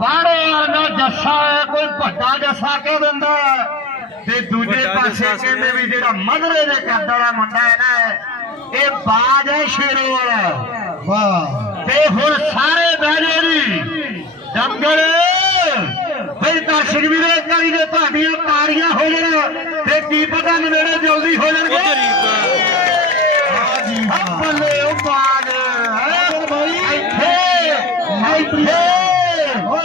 ਬਾੜੇ ਵਾਲਾ ਜੱਸਾ ਹੈ ਕੋਈ ਵੱਡਾ ਜੱਸਾ ਕਹਿ ਦਿੰਦਾ ਹੈ, ਤੇ ਦੂਜੇ ਪਾਸੇ। ਕਹਿੰਦੇ ਵੀ ਜਿਹੜਾ ਮਧਰੇ ਦੇ ਕੱਦ ਵਾਲਾ ਮੁੰਡਾ ਹੈ ਨਾ ਇਹ ਬਾਜ ਹੈ ਸ਼ੇਰੋ ਵਾਲਾ। ਵਾਹ। ਤੇ ਹੁਣ ਸਾਰੇ ਬਹਿਣੇ ਦੀ ਜੰਗਲ। ਬਈ ਦਰਸ਼ਕ ਵੀਰੋ ਵਾਰੀ ਜੇ ਤੁਹਾਡੀਆਂ ਤਾੜੀਆਂ ਹੋ ਜਾਣ ਤੇ ਕੀ ਪਤਾ ਨਵੇੜੇ ਜਲਦੀ ਹੋ ਜਾਣਗੇ। ਵਾਹ ਜੀ ਬੱਲੇ ਉਹ ਬਾਜ। ਇੱਥੇ ਇੱਥੇ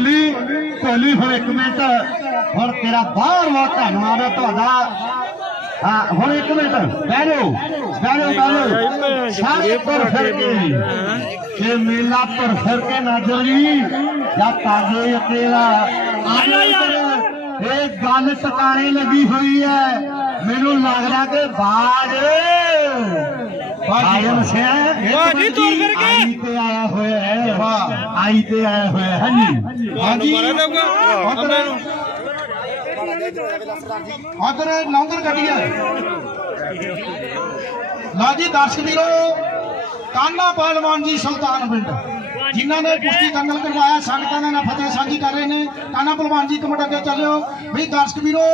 ਢੋਲੀ ਢੋਲੀ ਹੁਣ ਇੱਕ ਮਿੰਟ। ਹੁਣ ਤੇਰਾ ਬਹੁਤ ਬਹੁਤ ਧੰਨਵਾਦ ਹੈ ਤੁਹਾਡਾ। ਹਾਂ ਹੁਣ ਇੱਕ ਮਿੰਟ। ਬਹਿ ਜਾਓ ਬਹਿ ਜਾਓ ਬਹਿ ਜਾਓ। ਸਾਰੇ ਪਰ ਫਿਰ ਕੇ। ਇਹ ਮੇਲਾ ਪਰ ਫਿਰ ਕੇ ਨਾਜ਼ਰ ਜੀ ਜਾਂ ਤਾਗੇ ਅਕੇਲਾ ਆ ਜਾਓ ਇੱਧਰ। ਇਹ ਗੱਲ ਟਿਕਾਣੇ ਲੱਗੀ ਹੋਈ ਹੈ। ਮੈਨੂੰ ਲੱਗਦਾ ਕਿ ਬਾਜ ਬਾਜਨ ਸਿੰਘ ਵਾਹ ਜੀ, ਤੁਰ ਫਿਰ ਕੇ। ਆਈ ਤੇ ਆਇਆ ਹੋਇਆ ਹੈ ਵਾਹ। ਆਈ ਤੇ ਆਇਆ ਹੋਇਆ ਹੈ ਦਊਗਾ ਅੰਬੇ ਨੂੰ ਉਧਰ ਲੌਂਗਰ ਗੱਡੀ ਹੈ। ਲਓ ਜੀ ਦਰਸ਼ਕ ਵੀਰੋ ਕਾਨਾ ਪਹਿਲਵਾਨ ਜੀ ਸੁਲਤਾਨ ਪਿੰਡ। ਜਿਨ੍ਹਾਂ ਨੇ ਕੁਸ਼ਤੀ ਦੰਗਲ ਕਰਵਾਇਆ ਸੰਗਤਾਂ ਦੇ ਨਾਲ ਫਤਿਹ ਸਾਂਝੀ ਕਰ ਰਹੇ ਨੇ। ਕਾਨਾ ਪਹਿਲਵਾਨ ਜੀ ਕਮਟ ਅੱਗੇ ਚੱਲਿਓ। ਵੀ ਦਰਸ਼ਕ ਵੀਰੋ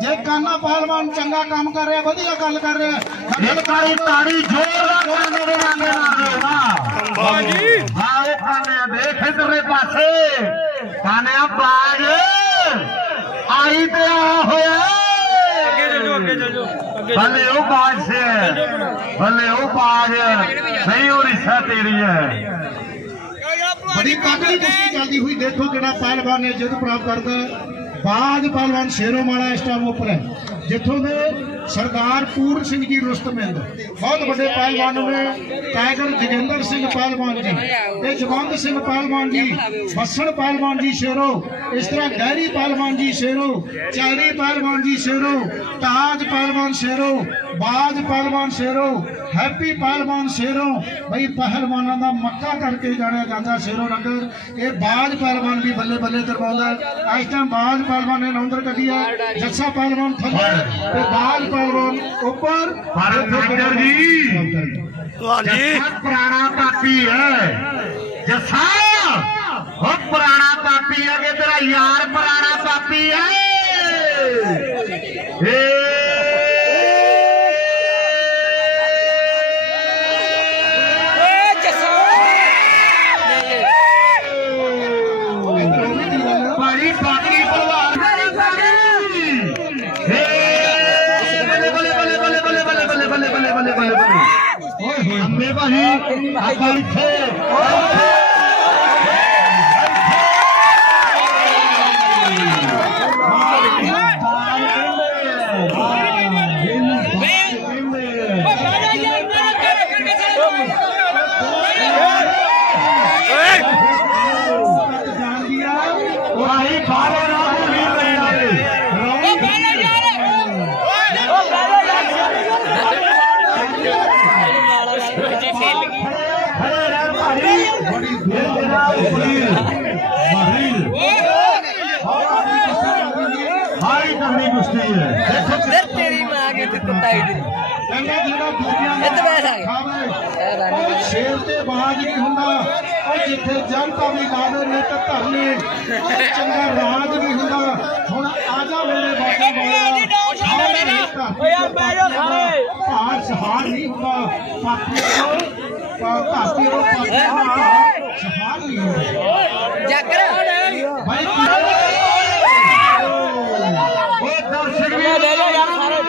ਜੇ ਕਾਨਾ ਪਹਿਲਵਾਨ ਚੰਗਾ ਕੰਮ ਕਰ ਰਿਹਾ ਵਧੀਆ ਗੱਲ ਕਰ ਰਿਹਾ ਵਾਰੀ ਤਾੜੀ ਜ਼ੋਰਦਾਰ ਨਾਲ ਮੇਰੇ ਨਾਮ ਨਾਲ ਨਾ ਵਾਹ ਜੀ ਆਏ ਖਾਨੇ ਦੇਖ ਇਧਰਲੇ ਪਾਸੇ। ਖਾਨਿਆ ਬਾਜ ਆਈ ਤੇ ਆ ਹੋਇਆ। ਅੱਗੇ ਚੱਲ ਜਾਓ ਅੱਗੇ ਚੱਲ ਜਾਓ ਅੱਗੇ ਚੱਲ। ਭਲੇ ਉਹ ਬਾਜ ਸੇ ਭਲੇ ਉਹ ਬਾਜ ਨਹੀਂ ਉਹ ਰਿਸ਼ਾ ਤੇਰੀ ਹੈ। ਬੜੀ ਕਾਗਲੀ ਕੁਸ਼ਤੀ ਚੱਲਦੀ ਹੋਈ ਦੇਖੋ ਕਿਹੜਾ ਪਹਿਲਵਾਨ ਨੇ ਜਿੱਤ ਪ੍ਰਾਪਤ ਕਰਦਾ। ਬਾਜ ਪਹਿਲਵਾਨ ਸ਼ੇਰੋ ਮਾਲਾ ਇਸ ਟਾਈਮ ਉੱਪਰ ਹੈ। ਜਿੱਥੋਂ ਦੇ ਸਰਦਾਰ ਪੂਰਨ ਸਿੰਘ ਜੀ ਰੁਸਤਮਿੰਦ ਬਹੁਤ ਵੱਡੇ ਪਹਿਲਵਾਨ ਨੇ। ਟਾਈਗਰ ਜਗਿੰਦਰ ਸਿੰਘ ਪਹਿਲਵਾਨ ਜੀ ਤੇ ਜਵੰਤ ਸਿੰਘ ਪਹਿਲਵਾਨ ਜੀ ਬੱਸਣ ਪਹਿਲਵਾਨ ਜੀ ਸ਼ੇਰੋ, ਇਸ ਤਰ੍ਹਾਂ ਗਹਿਰੀ ਪਹਿਲਵਾਨ ਜੀ ਸ਼ੇਰੋ, ਚਾਰੀ ਪਹਿਲਵਾਨ ਜੀ ਸ਼ੇਰੋ, ਤਾਜ ਪਹਿਲਵਾਨ ਸ਼ੇਰੋ ਬਾਜ ਪਹਿਲਵਾਨ ਸ਼ੇਰੋ ਹੈਪੀ ਪਹਿਲਵਾਨ ਸ਼ੇਰੋ। ਬਈ ਪਹਿਲਵਾਨਾਂ ਦਾ ਮੱਕਾ ਕਰਕੇ ਜਾਣਿਆ ਜਾਂਦਾ ਸ਼ੇਰੋ ਨਗਰ। ਇਹ ਬਾਜ ਪਹਿਲਵਾਨ ਵੀ ਬੱਲੇ ਬੱਲੇ ਹੈ। ਇਸ ਟਾਈਮ ਬਾਜ ਪਹਿਲਵਾਨ ਨੇ ਨੌਂਦਰ ਕੱਢੀ ਹੈ। ਜੱਸਾ ਪਹਿਲਵਾਨ ਥੱਲੇ ਤੇ ਬਾਜ ਪਹਿਲਵਾਨ ਉੱਪਰ। ਭਾਰਤ ਨਾਗਰ ਜੀ। ਜੱਸਾ ਪੁਰਾਣਾ ਪਾਪੀ ਹੈ। ਜੱਸਾ! ਉਹ ਪੁਰਾਣਾ ਪਾਪੀ ਹੈ ਕਿ ਤੇਰਾ ਯਾਰ ਪੁਰਾਣਾ ਪਾਪੀ ਹੈ। ਓਏ আকাঙ্ক্ষে ਕੁਸ਼ਤੀ ਹੈ ਦੇਖੋ ਫਿਰ ਤੇਰੀ ਮਾਂ ਕੇ ਹੀ ਦੀ। ਕਹਿੰਦਾ ਜਿਹੜਾ ਦੂਜਿਆਂ ਇੱਥੇ ਬੈਠ ਆ। ਰਾਣੀ ਉਹ ਸ਼ੇਰ ਤੇ ਬਾਜ ਨਹੀਂ ਹੁੰਦਾ। ਉਹ ਜਿੱਥੇ ਜਨਤਾ ਵੀ ਲਾਵੇ ਨੇ ਤਾਂ ਧਰਨੇ। ਚੰਗਾ ਰਾਜ ਨਹੀਂ ਹੁੰਦਾ। ਹੁਣ ਆ ਜਾ ਮੇਰੇ ਬਾਬੇ ਵਾਲਾ ਓਏ ਆ ਬੈ ਜਾ ਸਾਰੇ। ਹਾਰ ਸਹਾਰ ਨਹੀਂ ਹੁੰਦਾ। ਪਾਪੀ ਕੋ ਧਰਤੀ ਕੋ ਪਾਪੀ ਸਹਾਰ ਨਹੀਂ ਹੁੰਦਾ। ਜਾਗਰ। ਭਾਈ ਉਹ ਵੀ ਲੈ ਲੋ ਯਾਰ ਸਾਰੇ।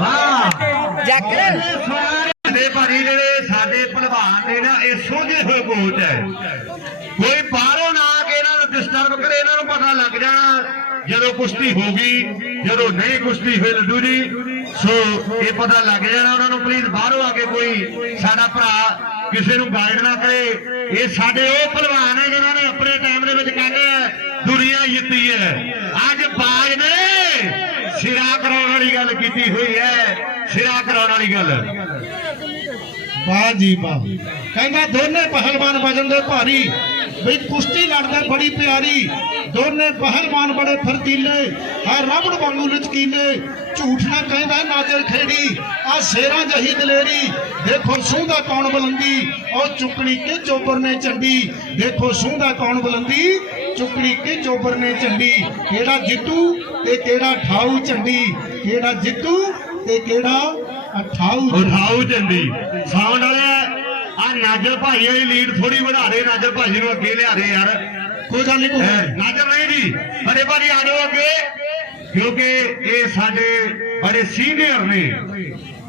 ਹਾਂ। ਜਾਗਰ ਸਾਡੇ ਭਾਰੀ ਜਿਹੜੇ ਸਾਡੇ ਭਲਵਾਨ ਨੇ ਨਾ ਇਹ ਸੋਝੇ ਹੋਏ ਕੋਚ ਹੈ। ਕੋਈ ਬਾਹਰੋਂ ਨਾ ਆ ਕੇ ਇਹਨਾਂ ਨੂੰ ਡਿਸਟਰਬ ਕਰੇ ਇਹਨਾਂ ਨੂੰ ਪਤਾ ਲੱਗ ਜਾਣਾ ਜਦੋਂ ਕੁਸ਼ਤੀ ਹੋ ਗਈ ਜਦੋਂ ਨਹੀਂ ਕੁਸ਼ਤੀ ਹੋਈ ਲੱਡੂ ਜੀ। ਸੋ ਇਹ ਪਤਾ ਲੱਗ ਜਾਣਾ ਉਹਨਾਂ ਨੂੰ ਪਲੀਜ਼ ਬਾਹਰੋਂ ਆ ਕੇ ਕੋਈ ਸਾਡਾ ਭਰਾ ਕਿਸੇ ਨੂੰ ਗਾਈਡ ਨਾ ਕਰੇ। ਇਹ ਸਾਡੇ ਉਹ ਪਹਿਲਵਾਨ ਹੈ ਜਿਨ੍ਹਾਂ ਨੇ ਆਪਣੇ ਟਾਈਮ ਦੇ ਵਿੱਚ ਕਹਿੰਦੇ ਆ ਦੁਨੀਆ ਜਿੱਤੀ ਹੈ। ਅੱਜ ਨੇ। ਸਿਰਾ ਕਰਾਉਣ ਵਾਲੀ ਗੱਲ ਕੀਤੀ ਹੋਈ ਹੈ। ਸਿਰਾ ਕਰਾਉਣ ਵਾਲੀ ਗੱਲ। ਵਾਹ ਜੀ ਵਾਹ ਕਹਿੰਦਾ ਦੋਨੇ ਪਹਿਲਵਾਨ ਵਜਨ ਦੇ ਭਾਰੀ। ਬਈ ਕੁਸ਼ਤੀ ਲੜਦਾ ਬੜੀ ਪਿਆਰੀ। ਦੋਨੇ ਪਹਿਲਵਾਨ ਬੜੇ ਫਰਤੀਲੇ। ਹੈ ਰਬੜ ਵਾਂਗੂ ਲਚਕੀਲੇ। ਝੂਠ ਨਾ ਕਹਿੰਦਾ ਨਾਜ਼ਰ ਖੇੜੀ ਆ ਸ਼ੇਰਾਂ ਜਹੀ ਦਲੇਰੀ। ਦੇਖੋ ਸੂੰਦਾ ਕੌਣ ਬੁਲੰਦੀ? ਉਹ ਚੁੱਕਣੀ ਕੇ ਚੋਬਰ ਨੇ ਚੰਡੀ? ਦੇਖੋ ਸੂੰਦਾ ਕੌਣ ਬੁਲੰਦੀ? ਚੁੱਕਣੀ ਕੇ ਚੋਬਰ ਨੇ ਚੰਡੀ? ਕਿਹੜਾ ਜਿੱਤੂ ਤੇ ਕਿਹੜਾ ਠਾਊ ਝੰਡੀ ਕਿਹੜਾ ਜਿੱਤੂ ਤੇ ਕਿਹੜਾ ਝੰਡੀ। ਉਠਾਓ ਝੰਡੀ ਸਾਊਂਡ ਵਾਲਿਆ ਆ ਨਾਜਰ ਭਾਈ ਵਾਲੀ ਲੀਡ ਥੋੜੀ ਵਧਾ ਦੇ ਨਾਜਰ ਭਾਜੀ ਨੂੰ ਅੱਗੇ ਲਿਆ ਦੇ ਯਾਰ। ਕੋਈ ਗੱਲ ਨਹੀਂ। ਨਾਜਰ ਨਹੀਂ ਜੀ ਬੜੇ ਭਾਜੀ ਆ ਜਾਓ ਅੱਗੇ। ਕਿਉਂਕਿ ਇਹ ਸਾਡੇ ਬੜੇ ਸੀਨੀਅਰ ਨੇ।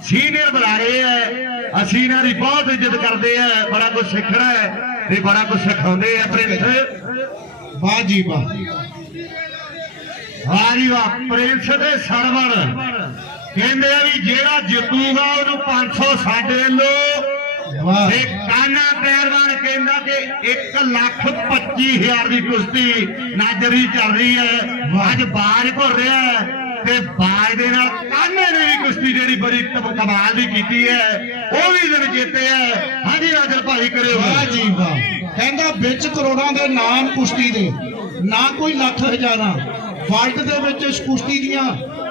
ਸੀਨੀਅਰ ਬੁਲਾ ਰਹੇ ਆ। ਅਸੀਂ ਇਹਨਾਂ ਦੀ ਬਹੁਤ ਇੱਜ਼ਤ ਕਰਦੇ ਆ। ਬੜਾ ਕੁਝ ਸਿੱਖਣਾ ਹੈ ਤੇ ਬੜਾ ਕੁਝ ਸਿਖਾਉਂਦੇ ਆ ਪ੍ਰਿੰਸ ਵਾਹ ਜੀ ਵਾਹ। ਵਾਹ ਜੀ ਵਾਹ। ਪ੍ਰਿੰਸ ਦੇ ਸਰਵਣ। ਕਹਿੰਦੇ ਆ ਵੀ ਜਿਹੜਾ ਜਿੱਤੂਗਾ ਉਹਨੂੰ 500 ਸਾਡੇ ਵੱਲੋਂ ਤੇ ਕਾਨਾ ਪਹਿਲਵਾਨ ਕਹਿੰਦਾ ਕਿ 1 ਲੱਖ 25 ਹਜ਼ਾਰ ਦੀ ਕੁਸ਼ਤੀ ਨਾਜਰੀ ਚੱਲ ਰਹੀ ਹੈ ਅੱਜ ਬਾਜ ਭੁਰ ਰਿਹਾ ਹੈ ਤੇ ਬਾਜ ਦੇ ਨਾਲ ਕਾਨੇ ਨੇ ਵੀ ਕੁਸ਼ਤੀ ਜਿਹੜੀ ਬੜੀ ਕਮ- ਕਮਾਲ ਦੀ ਕੀਤੀ ਹੈ ਉਹ ਵੀ ਦਿਨ ਜਿੱਤੇ ਹੈ। ਹਾਂਜੀ ਨਾਜਰ ਭਾਈ ਕਰਿਓ ਵਾਹ ਜੀ ਵਾਹ। ਕਹਿੰਦਾ ਵਿੱਚ ਕਰੋੜਾਂ ਦੇ ਨਾਮ ਕੁਸ਼ਤੀ ਦੇ ਨਾ ਕੋਈ ਲੱਖ ਹਜ਼ਾਰਾਂ। ਵਰਲਡ ਦੇ ਵਿੱਚ ਇਸ ਕੁਸ਼ਤੀ ਦੀਆਂ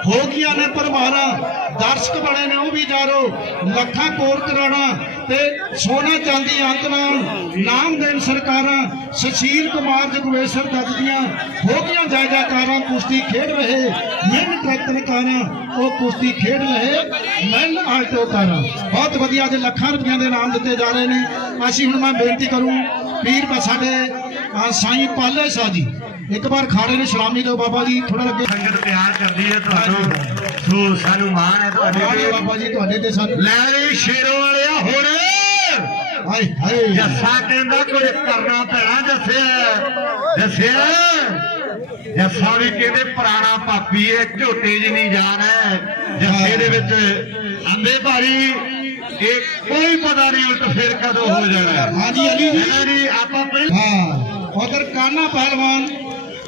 ਹੋ ਗਈਆਂ ਨੇ ਪਰਵਾਰਾਂ। ਦਰਸ਼ਕ ਬਣੇ ਨੇ, ਉਹ ਵੀ ਜਾਰੋ। ਲੱਖਾਂ ਕੋਰ ਕਰਾਣਾ ਤੇ ਸੋਨਾ ਚਾਂਦੀ ਅੰਕ ਨਾਲ ਨਾਮ ਦੇਣ ਸਰਕਾਰਾਂ ਸੁਸ਼ੀਲ ਕੁਮਾਰ ਜਗਵੇਸ਼ਰ ਦੱਤ ਦੀਆਂ ਹੋ ਗਈਆਂ ਜਾਇਦਾਦਾਰਾਂ ਕੁਸ਼ਤੀ ਖੇਡ ਰਹੇ। ਮਿਹਨ ਟਰੈਕਟਰਕਾਰਾਂ ਉਹ ਕੁਸ਼ਤੀ ਖੇਡ ਰਹੇ। ਮਿਹਨ ਆਲਟੋਕਾਰਾਂ ਬਹੁਤ ਵਧੀਆ ਦੇ ਲੱਖਾਂ ਰੁਪਈਆਂ ਦੇ ਨਾਮ ਦਿੱਤੇ ਜਾ ਰਹੇ ਨੇ। ਅਸੀਂ ਹੁਣ ਮੈਂ ਬੇਨਤੀ ਕਰੂੰ, ਪੀਰ ਬਾ ਸਾਡੇ ਸਾਈਂ ਪਾਲੇ ਸ਼ਾਹ ਜੀ। ਇੱਕ ਵਾਰ ਖਾੜੇ ਨੂੰ ਸਲਾਮੀ ਦਿਓ ਬਾਬਾ ਜੀ ਥੋੜਾ ਲੱਗੇ ਸੰਗਤ ਪਿਆਰ ਕਰਦੀ ਹੈ ਤੁਹਾਨੂੰ। ਸੋ ਸਾਨੂੰ ਮਾਣ ਹੈ ਤੁਹਾਡੇ ਤੇ। ਬਾਬਾ ਜੀ ਤੁਹਾਡੇ ਤੇ ਸਾਨੂੰ ਲੈ ਵੀ ਸ਼ੇਰੋ ਵਾਲਿਆ ਹੁਣ। ਹਾਏ ਹਾਏ। ਜੱਸਾ ਕਹਿੰਦਾ ਕੁਝ ਕਰਨਾ ਪੈਣਾ ਜੱਸਿਆ। ਜੱਸਿਆ ਜੱਸਾ ਵੀ ਕਹਿੰਦੇ ਪੁਰਾਣਾ ਪਾਪੀ ਹੈ ਝੋਟੇ ਜਿੰਨੀ ਜਾਨ ਹੈ। ਜੱਸੇ ਦੇ ਵਿੱਚ ਆਂਦੇ ਭਾਰੀ ਇਹ ਕੋਈ ਪਤਾ ਨਹੀਂ ਉਲਟ ਫੇਰ ਕਦੋਂ ਹੋ ਜਾਣਾ। ਹਾਂਜੀ ਅਲੀ ਜੀ ਆਪਾਂ ਪਹਿਲਾਂ ਹਾਂ ਉਧਰ ਕਾਨਾ ਪਹਿਲਵਾਨ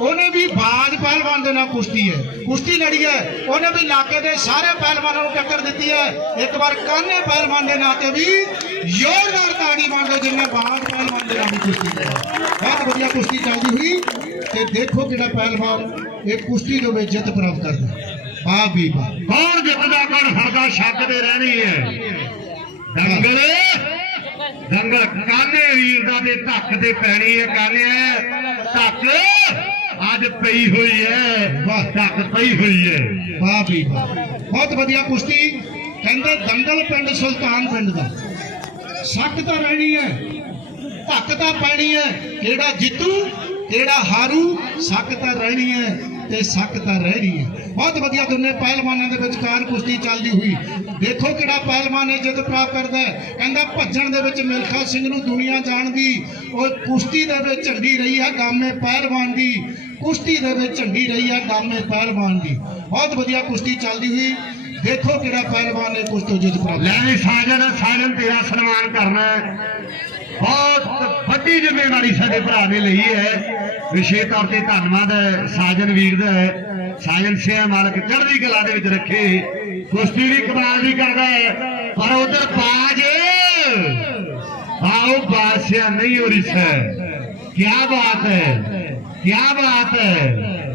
ਉਹਨੇ ਵੀ ਬਾਜ ਪਹਿਲਵਾਨ ਦੇ ਨਾਲ ਕੁਸ਼ਤੀ ਹੈ। ਕੁਸ਼ਤੀ ਲੜੀ ਹੈ। ਉਹਨੇ ਵੀ ਇਲਾਕੇ ਦੇ ਸਾਰੇ ਪਹਿਲਵਾਨਾਂ ਨੂੰ ਟੱਕਰ ਦਿੱਤੀ ਹੈ। ਇੱਕ ਵਾਰ ਕਾਨੇ ਪਹਿਲਵਾਨ ਦੇ ਨਾਂ ਤੇ ਵੀ ਜ਼ੋਰਦਾਰ ਤਾੜੀ ਮਾਰ ਦਿਓ ਜਿੰਨੇ ਬਾਜ ਪਹਿਲਵਾਨ ਦੇ ਨਾਲ ਕੁਸ਼ਤੀ ਕੀਤੀ ਬਹੁਤ ਵਧੀਆ ਕੁਸ਼ਤੀ ਚੱਲਦੀ ਹੋਈ। ਤੇ ਦੇਖੋ ਕਿਹੜਾ ਪਹਿਲਵਾਨ ਇਹ ਕੁਸ਼ਤੀ ਦੇ ਵਿੱਚ ਜਿੱਤ ਪ੍ਰਾਪਤ ਕਰਦਾ ਵਾਹ ਵੀ ਵਾਹ। ਕੌਣ ਜਿੱਤਦਾ, ਕੌਣ ਹਰਦਾ ਛੱਕ ਤੇ ਰਹਿਣੀ ਹੈ। ਦੰਗਲ ਦੰਗਲ ਕਾਨੇ ਵੀਰ ਦਾ ਤੇ ਧੱਕ ਤੇ ਪੈਣੀ ਹੈ, ਕਾਨੇ? ਧੱਕ। ਅੱਜ ਪਈ ਹੋਈ ਹੈ, ਵਾਹ। ਧੱਕ ਪਈ ਹੋਈ ਹੈ। ਵਾਹ ਵੀ, ਵਾਹ ਬਹੁਤ ਵਧੀਆ ਕੁਸ਼ਤੀ, ਕਹਿੰਦੇ ਦੰਗਲ ਪਿੰਡ ਸੁਲਤਾਨ ਪਿੰਡ ਦਾ। ਸ਼ੱਕ ਤਾਂ ਰਹਿਣੀ ਹੈ, ਧੱਕ ਤਾਂ ਪੈਣੀ ਹੈ, ਕਿਹੜਾ ਜਿੱਤੂ, ਕਿਹੜਾ ਹਾਰੂ ਸੱਕ ਤਾਂ ਰਹਿਣੀ ਹੈ ਤੇ ਸੱਕ ਤਾਂ ਰਹਿਣੀ ਹੈ। ਬਹੁਤ ਵਧੀਆ ਦੋਨੇ ਪਹਿਲਵਾਨਾਂ ਦੇ ਵਿਚਕਾਰ ਕੁਸ਼ਤੀ ਚੱਲਦੀ ਹੋਈ। ਦੇਖੋ ਕਿਹੜਾ ਪਹਿਲਵਾਨ ਇਹ ਜਿੱਤ ਪ੍ਰਾਪਤ ਕਰਦਾ ਹੈ। ਕਹਿੰਦਾ ਭੱਜਣ ਦੇ ਵਿੱਚ ਮਿਲਖਾ ਸਿੰਘ ਨੂੰ ਦੁਨੀਆ ਜਾਣਦੀ ਉਹ ਕੁਸ਼ਤੀ ਦੇ ਵਿੱਚ ਝੰਡੀ ਰਹੀ ਹੈ ਗਾਮੇ ਪਹਿਲਵਾਨ ਦੀ। ਕੁਸ਼ਤੀ ਦੇ ਵਿੱਚ ਝੰਡੀ ਰਹੀ ਹੈ ਗਾਮੇ ਪਹਿਲਵਾਨ ਦੀ। ਬਹੁਤ ਵਧੀਆ ਕੁਸ਼ਤੀ ਚੱਲਦੀ ਹੋਈ ਦੇਖੋ ਕਿਹੜਾ ਪਹਿਲਵਾਨ ਨੇ ਕੁਸ਼ਤੀ ਜਿੱਤ ਪ੍ਰਾਪਤ ਲੈ ਵੀ ਸਾਜਨ ਸਾਜਨ ਤੇਰਾ ਸਨਮਾਨ ਕਰਨਾ। ਬਹੁਤ ਵੱਡੀ ਜ਼ਿੰਮੇਵਾਰੀ ਸਾਡੇ ਭਰਾ ਨੇ ਲਈ ਹੈ। ਵਿਸ਼ੇਸ਼ ਤੌਰ ਤੇ ਧੰਨਵਾਦ ਹੈ। ਸਾਜਨ ਵੀਰ ਦਾ ਹੈ। ਸਾਜਨ ਸਿੰਘ ਮਾਲਕ ਚੜ੍ਹਦੀ ਕਲਾ ਦੇ ਵਿੱਚ ਰੱਖੇ। ਕੁਸ਼ਤੀ ਵੀ ਕਮਾਲ ਦੀ ਕਰਦਾ ਹੈ, ਪਰ ਉਧਰ ਬਾਜ। ਆਓ ਬਾਸਿਆ ਨਹੀਂ ਹੋ ਰਹੀ ਹੈ ਕੀ ਬਾਤ ਹੈ ਕੀ ਬਾਤ ਹੈ।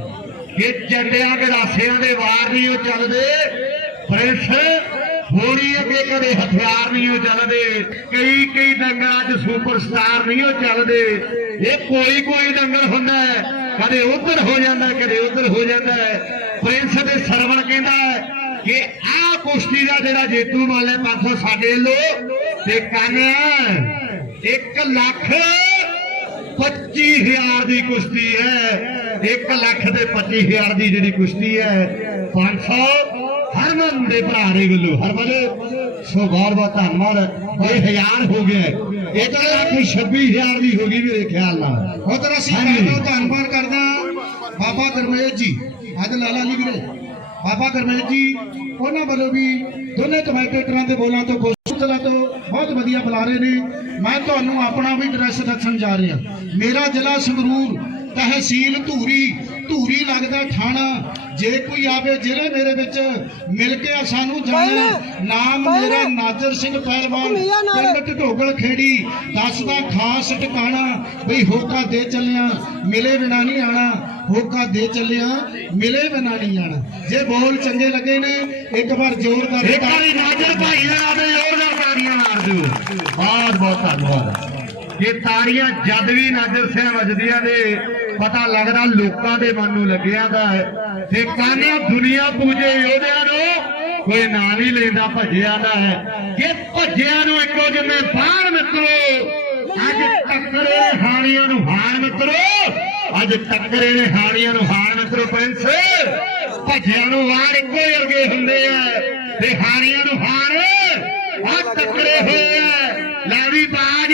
ਕਿ ਜੰਡਿਆਂ ਗੜਾਸਿਆਂ ਦੇ ਵਾਰ ਨਹੀਂ ਉਹ ਚੱਲਦੇ। ਪ੍ਰਿੰਸ ਹੋਣੀ ਅੱਗੇ ਕਦੇ ਹਥਿਆਰ ਨਹੀਂ ਉਹ ਚੱਲਦੇ। ਕਈ ਕਈ ਦੰਗਲਾਂ 'ਚ ਸੁਪਰਸਟਾਰ ਨਹੀਂ ਉਹ ਚੱਲਦੇ। ਇਹ ਕੋਈ ਕੋਈ ਦੰਗਲ ਹੁੰਦਾ ਹੈ। ਕਦੇ ਉਧਰ ਹੋ ਜਾਂਦਾ ਕਦੇ ਉਧਰ ਹੋ ਜਾਂਦਾ ਹੈ। ਪ੍ਰਿੰਸ ਦੇ ਸਰਵਣ ਕਹਿੰਦਾ ਹੈ ਕਿ ਆਹ ਕੁਸ਼ਤੀ ਦਾ ਜਿਹੜਾ ਜੇਤੂ ਮੰਨ ਲੈ 500 ਸਾਡੇ ਲੋ ਤੇ ਕਾਨਿਆ 1 ਲੱਖ 25000 ਦੀ ਕੁਸ਼ਤੀ ਹੈ। 1 ਲੱਖ ਤੇ 25000 ਦੀ ਜਿਹੜੀ ਕੁਸ਼ਤੀ ਹੈ 500 ਹਰਮਨ ਦੇ ਭਰਾ ਦੇ ਵੱਲੋਂ। ਹਰਮਨ ਸੋ ਬਹੁਤ ਬਹੁਤ ਧੰਨਵਾਦ। ਕੋਈ ਹਜ਼ਾਰ ਹੋ ਗਿਆ ਹੈ। ਇੱਕ ਲੱਖ 26000 ਦੀ ਹੋ ਗਈ ਮੇਰੇ ਖਿਆਲ ਨਾਲ। ਹਾਂਜੀ। ਬਹੁਤ ਧੰਨਵਾਦ ਕਰਦੇ ਬਾਬਾ ਗਰਮੇਸ਼ ਜੀ। ਅੱਜ ਲਾਲਾ ਜੀ ਵੀਰੇ, ਬਾਬਾ ਗਰਮੇਸ਼ ਜੀ, ਉਹਨਾਂ ਵੱਲੋਂ ਵੀ ਦੋਨੇ ਕਮੈਂਟੇਟਰਾਂ ਦੇ ਬੋਲਾਂ ਤੋਂ ਕੋਸ਼ਿਸ਼ਾਂ ਤੋਂ ਬਹੁਤ ਵਧੀਆ ਬੁਲਾ ਰਹੇ ਨੇ। ਮੈਂ ਤੁਹਾਨੂੰ ਆਪਣਾ ਵੀ ਐਡਰੈਸ ਦੱਸਣ ਜਾ ਰਿਹਾ। ਮੇਰਾ ਜ਼ਿਲ੍ਹਾ ਸੰਗਰੂਰ ਤਹਿਸੀਲ ਧੂਰੀ ਧੂਰੀ ਲੱਗਦਾ ਥਾਣਾ। ਜੇ ਕੋਈ ਆਵੇ ਜ਼ਿਲ੍ਹੇ ਮੇਰੇ ਵਿੱਚ ਮਿਲ ਕੇ ਸਾਨੂੰ ਜਾਣੇ। ਨਾਮ ਮੇਰਾ ਨਾਜਰ ਸਿੰਘ ਪਹਿਲਵਾਨ ਪਿੰਡ ਢੋਗਲ ਖੇੜੀ। ਦੱਸਦਾ ਖਾਸ ਟਿਕਾਣਾ ਬਈ ਹੋਕਾ ਦੇ ਚੱਲਿਆ ਮਿਲੇ ਬਿਨਾ ਨਹੀਂ ਆਣਾ। ਹੋਕਾ ਦੇ ਚੱਲਿਆ ਮਿਲੇ ਬਿਨਾ ਨਹੀਂ ਆਣਾ। ਜੇ ਬੋਲ ਚੰਗੇ ਲੱਗੇ ਨੇ ਇੱਕ ਵਾਰ ਜ਼ੋਰਦਾਰ ਇੱਕ ਵਾਰੀ ਨਾਜ਼ਰ ਭਾਈ ਨਾਲ ਆਵੇ ਜ਼ੋਰਦਾਰ ਤਾੜੀਆਂ ਮਾਰ ਦਿਓ। ਬਹੁਤ ਬਹੁਤ ਧੰਨਵਾਦ। ਇਹ ਤਾੜੀਆਂ ਜਦ ਵੀ ਨਾਜ਼ਰ ਸਿੰਘ ਵੱਜਦੀਆਂ ਨੇ ਪਤਾ ਲੱਗਦਾ ਲੋਕਾਂ ਦੇ ਮਨ ਨੂੰ ਲੱਗਿਆ ਦਾ ਹੈ। ਤੇ ਕਾਨਿਆ ਦੁਨੀਆ ਪੂਜੇ ਯੋਧਿਆਂ ਨੂੰ, ਕੋਈ ਨਾਂ ਨਹੀਂ ਲੈਂਦਾ ਭੱਜਿਆ ਦਾ ਹੈ। ਜੇ ਭੱਜਿਆਂ ਨੂੰ ਇੱਕੋ ਜਿਵੇਂ ਬਾਹਰ ਮਿੱਤਰੋ, ਅੱਜ ਟੱਕਰੇ ਨੇ ਹਾਣੀਆਂ ਨੂੰ ਹਾਰ ਮਿੱਤਰੋ, ਅੱਜ ਟੱਕਰੇ ਨੇ ਹਾਣੀਆਂ ਨੂੰ ਹਾਰ ਮਿੱਤਰੋ ਪੈਂਸ ਭੱਜਿਆਂ ਨੂੰ ਵਾਰ ਇੱਕੋ ਹੀ ਵਰਗੇ ਹੁੰਦੇ ਆ, ਤੇ ਹਾਣੀਆਂ ਨੂੰ ਹਾਰ ਆ ਟੱਕਰੇ ਹੋਏ ਆ। ਲੈ ਵੀ ਬਾਜ।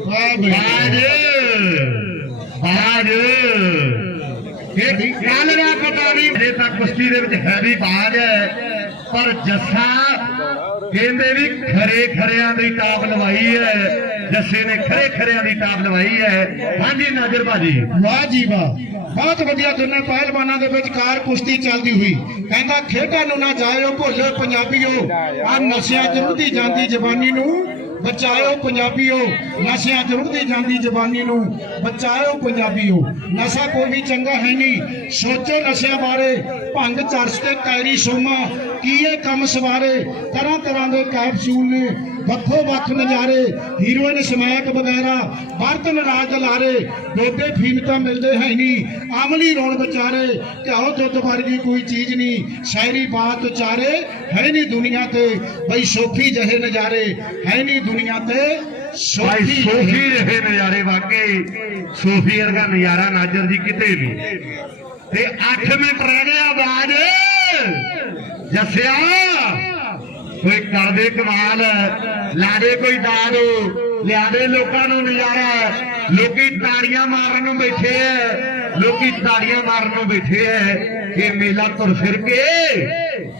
ਬਾਜ। ਬਾਜ ਇਹ ਗੱਲ ਦਾ ਪਤਾ ਨਹੀਂ ਜੇ ਤੱਕ ਕੁਸ਼ਤੀ ਦੇ ਵਿੱਚ ਹੈਵੀ ਬਾਜ ਹੈ। ਪਰ ਜੱਸਾ ਕਹਿੰਦੇ ਵੀ ਖਰੇ ਖਰਿਆਂ ਦੀ ਟਾਪ ਲਵਾਈ ਹੈ। ਜੱਸੇ ਨੇ ਖਰੇ ਖਰਿਆਂ ਦੀ ਟਾਪ ਲਵਾਈ ਹੈ। ਹਾਂਜੀ, ਨਾਜ਼ਰ ਭਾਜੀ। ਵਾਹ ਜੀ ਵਾਹ। ਬਹੁਤ ਵਧੀਆ ਦੋਨੇ ਪਹਿਲਵਾਨਾਂ ਦੇ ਵਿਚਕਾਰ ਕੁਸ਼ਤੀ ਚੱਲਦੀ ਹੋਈ। ਕਹਿੰਦਾ, ਖੇਡਾਂ ਨੂੰ ਨਾ ਜਾਇਓ, ਭੁੱਲੋ ਪੰਜਾਬੀਓ। ਆ ਨਸ਼ਿਆਂ ਚ ਰੁੜਦੀ ਜਾਂਦੀ ਜਵਾਨੀ ਨੂੰ। ਬਚਾਇਓ ਪੰਜਾਬੀਓ, ਨਸ਼ਿਆਂ ਚ ਜਾਂਦੀ ਜਵਾਨੀ ਨੂੰ, ਬਚਾਇਓ ਪੰਜਾਬੀਓ। ਨਸ਼ਾ ਕੋਈ ਵੀ ਚੰਗਾ ਹੈ ਨਹੀਂ। ਸੋਚੋ ਨਸ਼ਿਆਂ ਬਾਰੇ। ਭੰਗ, ਚਰਸ ਤੇ ਕੈਰੀ, ਸੋਮਾ। ਕੀ ਇਹ ਕੰਮ ਸਵਾਰੇ? ਤਰ੍ਹਾਂ ਤਰ੍ਹਾਂ ਦੇ ਕੈਪਸੂਲ ਨੇ। ਵੱਖੋ ਵੱਖ ਨਜ਼ਾਰੇ ਹੀਰੋਇਨ ਸਮੈਕ ਵਗੈਰਾ ਬਰਤਨ ਰਾਜ ਲਾਰੇ। ਦੋਦੇ ਫੀਮ ਤਾਂ ਮਿਲਦੇ ਹੈ ਨਹੀਂ। ਆਮਲੀ ਰੋਣ ਵਿਚਾਰੇ। ਘਿਓ ਦੁੱਧ ਵਰਗੀ ਕੋਈ ਚੀਜ਼ ਨਹੀਂ। ਸ਼ਾਇਰੀ ਬਾਤ ਚਾਰੇ ਹੈ ਨਹੀਂ ਦੁਨੀਆ ਤੇ। ਬਈ ਸੋਫੀ ਜਹੇ ਨਜ਼ਾਰੇ ਹੈ ਨਹੀਂ ਦੁਨੀਆ ਤੇ। ਭਾਈ ਸੋਫੀ ਸੋਫੀ ਰਹੇ ਨਜ਼ਾਰੇ ਵਾਕਈ। ਸੋਫੀ ਵਰਗਾ ਨਜ਼ਾਰਾ ਨਾਜ਼ਰ ਜੀ ਕਿਤੇ ਨਹੀਂ। ਤੇ 8 ਮਿੰਟ ਰਹਿ ਗਿਆ ਆਵਾਜ਼। ਜੱਸਿਆ ਕੋਈ ਕਰਦੇ ਕਮਾਲ। ਲਾਦੇ ਕੋਈ ਦਾਰੂ ਲਿਆਦੇ ਲੋਕਾਂ ਨੂੰ ਨਜ਼ਾਰਾ। ਲੋਕੀ ਤਾੜੀਆਂ ਮਾਰਨ ਨੂੰ ਬੈਠੇ ਐ। ਲੋਕੀ ਤਾੜੀਆਂ ਮਾਰਨ ਨੂੰ ਬੈਠੇ ਐ। ਇਹ ਮੇਲਾ ਤੁਰ ਫਿਰ ਕੇ,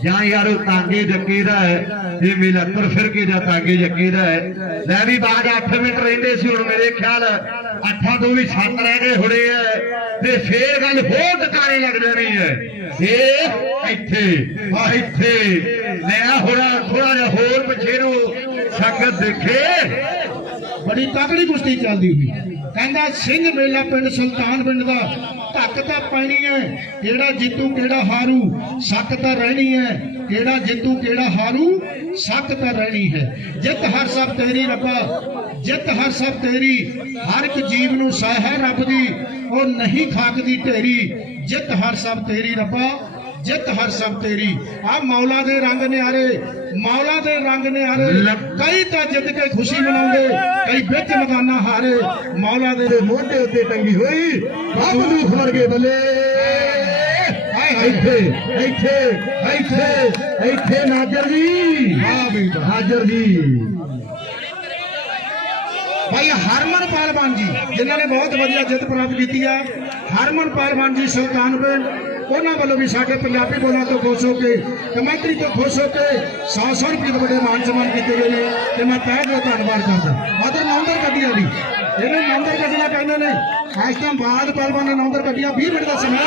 ਜਾਂ ਯਾਰ ਉਹ ਤਾਂਗੇ ਜੱਕੇ ਦਾ ਹੈ ਇਹ ਮੇਲਾ ਤੁਰ ਫਿਰ ਕੇ ਜਾਂ ਤਾਂਗੇ ਜੱਕੇ ਦਾ ਹੈ ਲੈ ਵੀ ਬਾਅਦ 8 ਮਿੰਟ ਰਹਿੰਦੇ ਸੀ ਹੁਣ ਮੇਰੇ ਖਿਆਲ। ਅੱਠਾਂ ਤੋਂ ਵੀ 7 ਰਹਿ ਗਏ ਹੋਣੇ ਐ। ਤੇ ਫੇਰ ਗੱਲ ਹੋਰ ਟਿਕਾਣੇ ਲੱਗ ਜਾਣੀ ਹੈ ਇਹ ਇੱਥੇ, ਆ ਇੱਥੇ। ਲੈ ਹੋੜਾ ਥੋੜਾ ਜਿਹਾ ਹੋਰ ਪਿੱਛੇ ਨੂੰ ਸੰਗਤ ਦੇਖੇ। ਬੜੀ ਤਕੜੀ ਕੁਸ਼ਤੀ ਚੱਲਦੀ ਹੋਈ। ਕਹਿੰਦਾ ਸਿੰਘ ਮੇਲਾ ਪਿੰਡ ਸੁਲਤਾਨ ਪਿੰਡ ਦਾ। ਧੱਕ ਤਾਂ ਪੈਣੀ ਹੈ, ਕਿਹੜਾ ਜਿੱਤੂ, ਕਿਹੜਾ ਹਾਰੂ। ਸੱਕ ਤਾਂ ਰਹਿਣੀ ਹੈ, ਕਿਹੜਾ ਜਿੱਤੂ, ਕਿਹੜਾ ਹਾਰੂ। ਸੱਕ ਤਾਂ ਰਹਿਣੀ ਹੈ। ਜਿੱਤ ਹਰ ਸਭ ਤੇਰੀ ਰੱਬਾ, ਜਿੱਤ ਹਰ ਸਭ ਤੇਰੀ। ਹਰ ਇੱਕ ਜੀਵ ਨੂੰ ਸਹਿ ਹੈ ਰੱਬ ਦੀ, ਉਹ ਨਹੀਂ ਖਾਕ ਦੀ ਢੇਰੀ। ਜਿੱਤ ਹਰ ਸਭ ਤੇਰੀ ਰੱਬਾ ਜਿੱਤ ਹਰ ਸਭ ਤੇਰੀ। ਆ ਮੌਲਾ ਦੇ ਰੰਗ ਨਿਆਰੇ ਮੌਲਾ ਦੇ ਰੰਗ ਨਿਆਰੇ। ਕਈ ਤਾਂ ਜਿੱਤ ਕੇ ਖੁਸ਼ੀ ਮਨਾਉਂਦੇ ਕਈ ਵਿੱਚ ਮੈਦਾਨਾਂ ਹਾਰੇ। ਮੌਲਾ ਦੇ ਮੋਢੇ ਉੱਤੇ ਟੰਗੀ ਹੋਈ ਬਾਬੂ ਵਰਗੇ ਬੱਲੇ। ਇੱਥੇ ਇੱਥੇ ਇੱਥੇ ਇੱਥੇ ਨਾਜਰ ਜੀ। ਵਾਹ ਬਈ ਵਾਹ। ਨਾਜਰ ਜੀ। ਭਾਈ ਹਰਮਨ ਪਹਿਲਵਾਨ ਜੀ ਜਿਨ੍ਹਾਂ ਨੇ ਬਹੁਤ ਵਧੀਆ ਜਿੱਤ ਪ੍ਰਾਪਤ ਕੀਤੀ ਹੈ ਹਰਮਨ ਪਹਿਲਵਾਨ ਜੀ ਸੁਲਤਾਨਪੁਰ ਉਹਨਾਂ ਵੱਲੋਂ ਵੀ ਸਾਡੇ ਪੰਜਾਬੀ ਬੋਲਾਂ ਤੋਂ ਖੁਸ਼ ਹੋ ਕੇ ਕਮੈਂਟਰੀ ਤੋਂ ਖੁਸ਼ ਹੋ ਕੇ 100 100 ਰੁਪਏ ਦੇ ਵੱਡੇ ਮਾਨ ਸਨਮਾਨ ਕੀਤੇ ਗਏ ਨੇ ਤੇ ਮੈਂ ਤਹਿ ਦਿਲੋਂ ਧੰਨਵਾਦ ਕਰਦਾ। ਅਦਰ ਨੌਂਦਰ ਗੱਡੀਆਂ ਵੀ। ਇਹਨੇ ਨੌਂਦਰ ਕੱਢਣਾ ਕਹਿੰਦੇ ਨੇ। ਇਸ ਟਾਈਮ ਬਾਅਦ ਪਹਿਲਵਾਨ ਨੇ ਨੌਂਦਰ ਗੱਡੀਆਂ 20 ਮਿੰਟ ਦਾ ਸਮਾਂ।